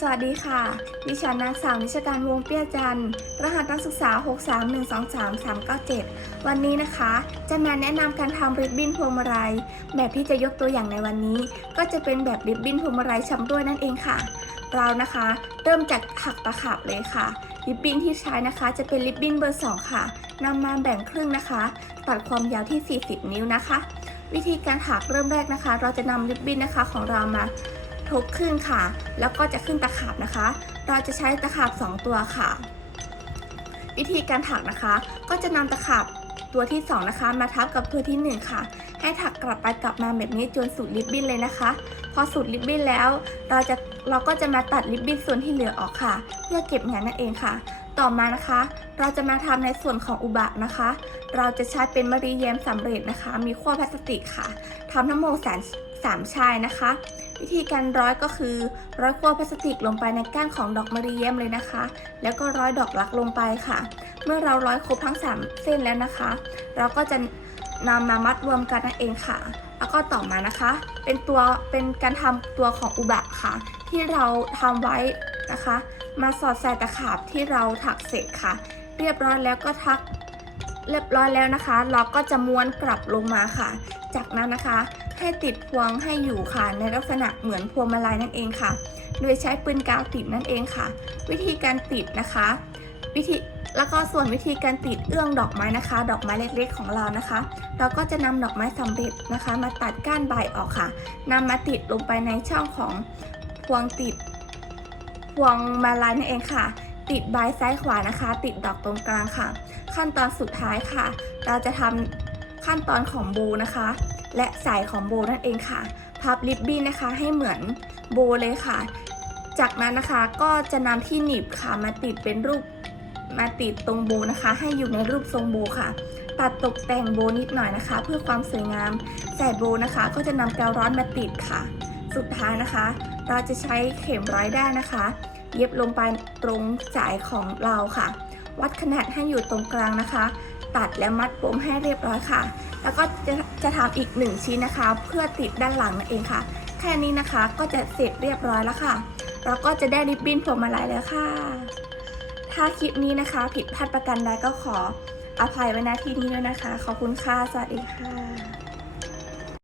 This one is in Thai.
สวัสดีค่ะ ดิฉันนางสาวนิชการวงเปียจันทร์รหัสนักศึกษา 6312337 วันนี้นะคะ จะมาแนะนำการทำริบบิ้นพวงมาลัย แบบที่จะยกตัวอย่างในวันนี้ ก็จะเป็นแบบริบบิ้นพวงมาลัยชำด้วยนั่นเองค่ะ เรานะคะ เริ่มจากหักตะขาบเลยค่ะ ริบบิ้นที่ใช้นะคะ จะเป็นริบบิ้นเบอร์ 2 ค่ะนำมาแบ่งครึ่งนะคะ ตัดความยาวที่ 40 นิ้วนะคะ วิธีการหักเริ่มแรกนะคะ เราจะนำริบบิ้นนะคะของเรามา ทุบครึ่งค่ะ แล้วก็จะขึ้นตะขาบนะคะ เราจะใช้ตะขาบ 2 ตัวค่ะ วิธีการถักนะคะ ก็จะนำตะขาบตัวที่ 2 นะคะ มาทับกับตัวที่ 1 ค่ะ ให้ถักกลับไปกลับมาแบบนี้จนสุดริบบิ้นเลยนะคะ พอสุดริบบิ้นแล้ว เราจะเราก็จะมาตัดริบบิ้นส่วนที่เหลือออกค่ะ เพื่อเก็บงานนั่นเองค่ะ ต่อมานะคะ เราจะมาทำในส่วนของอุบะนะคะ เราจะใช้เป็นมะริแยมสำเร็จนะคะ มีขั้วพลาสติกค่ะทำทั้งหมดสามสามชายนะคะ วิธีการร้อยก็คือ ร้อยขั้วพลาสติกลงไปในก้านของดอกมะริเยมเลยนะคะ แล้วก็ร้อยดอกรักลงไปค่ะ เมื่อเราร้อยครบทั้ง 3 เส้นแล้วนะคะ เราก็จะนำมามัดรวมกันนั่นเองค่ะ แล้วก็ต่อมานะคะ เป็นตัวเป็นการทำตัวของอุบะค่ะ ที่เราทำไว้นะคะ มาสอดใส่ตะขาบที่เราถักเสร็จค่ะ เรียบร้อยแล้วก็ทักเรียบร้อยแล้วนะคะ เราก็จะม้วนกลับลงมาค่ะจากนั้นนะคะ ให้ติดพวงให้อยู่ค่ะในลักษณะเหมือนพวงมาลัยนั่นเองค่ะ โดยใช้ปืนกาวติดนั่นเองค่ะ วิธีการติดนะคะ วิธีแล้วก็ส่วนวิธีการติดเอื้องดอกไม้นะคะ ดอกไม้เล็กๆของเรานะคะ เราก็จะนำดอกไม้สำเร็จนะคะ มาตัดก้านใบออกค่ะนำมาติดลงไปในช่องของพวงติดพวงมาลัยนั่นเองค่ะ ติดใบซ้ายขวานะคะ ติดดอกตรงกลางค่ะ ขั้นตอนสุดท้ายค่ะ เราจะทำ ขั้นตอนของโบนะคะ และสายของโบนั่นเองค่ะ พับริบบิ้นนะคะให้เหมือนโบเลยค่ะ จากนั้นนะคะก็จะนำที่หนีบค่ะมาติดเป็นรูปมาติดตรงโบนะคะ ให้อยู่ในรูปทรงโบค่ะตัดตกแต่งโบนิดหน่อยนะคะ เพื่อความสวยงามใส่โบนะคะ ก็จะนำกาวร้อนมาติดค่ะ สุดท้ายนะคะ เราจะใช้เข็มร้อยได้นะคะ เย็บลงไปตรงสายของเราค่ะ วัดขนาดให้อยู่ตรงกลางนะคะ ตัดและมัดปมให้เรียบร้อยค่ะ แล้วก็จะจะทำอีกหนึ่งชิ้นนะคะ เพื่อติดด้านหลังนั่นเองค่ะ แค่นี้นะคะก็จะเสร็จเรียบร้อยแล้วค่ะ เราก็จะได้ริบบิ้นพวงมาลัยแล้วค่ะ ถ้าคลิปนี้นะคะ ผิดพลาดประกันใดก็ขออภัยไว้ณที่นี้ด้วยนะคะ ขอบคุณค่ะ สวัสดีค่ะ